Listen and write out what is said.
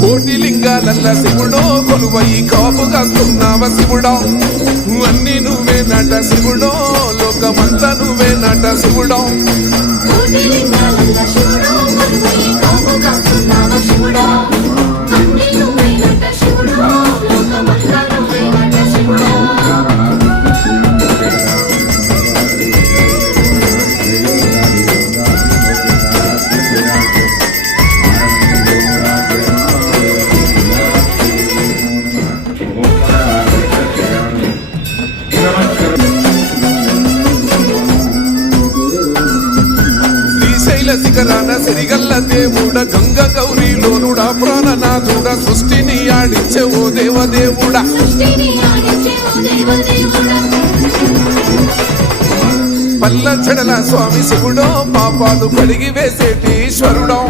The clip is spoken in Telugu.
కోటి లింగాలల్ల శివుడో కొలువై కాపుగాస్తున్నావ శివుడా అన్ని నువ్వే నట శివుడో లోకమంతా నువ్వే నట శివుడో శిఖరాన సిరిగల్ల దేవుడ గంగ గౌరీలోనుడా ప్రాణనాథుడ సృష్టిని ఆడించే ఓ దేవదేవుడా పల్ల చెడల స్వామి శివుడో పాపాలు కడిగి వేసేటి ఈశ్వరుడో